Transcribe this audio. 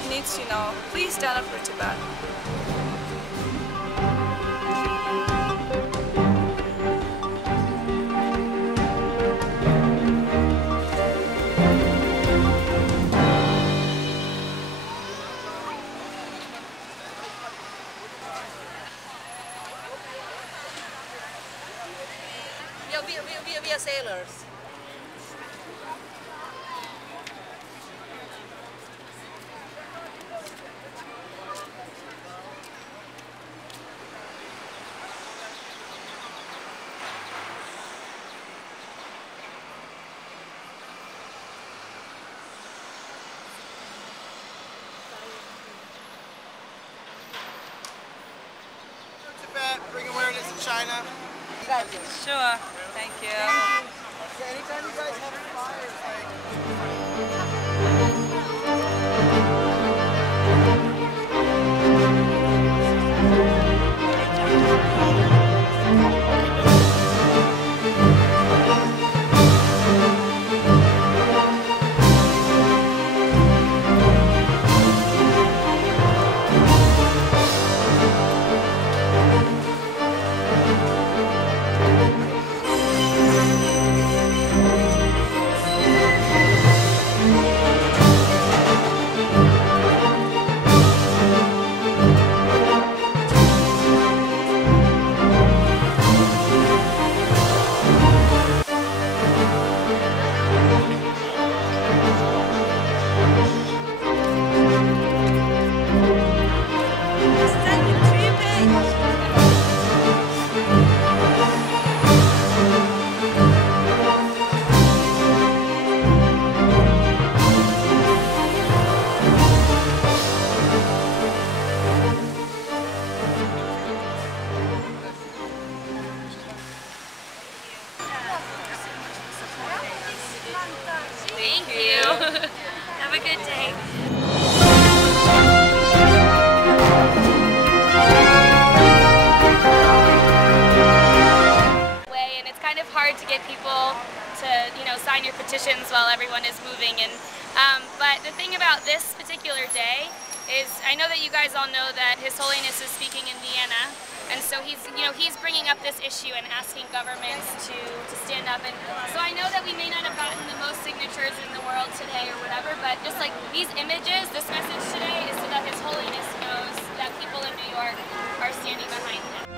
Tibet needs to know. Please stand up for Tibet. We are sailors. Tibet, bring awareness to China. Sure. Thank you. Yeah, anytime you guys have fires, Thank you. Have a good day. And it's kind of hard to get people to, sign your petitions while everyone is moving. But the thing about this particular day is, I know that you guys all know that His Holiness is speaking in Vienna, and so he's bringing up this issue and asking governments to stand up. And so I know that we may not have gotten the most signatures in the world today or whatever, but just like these images, this message today is so that His Holiness knows that people in New York are standing behind him.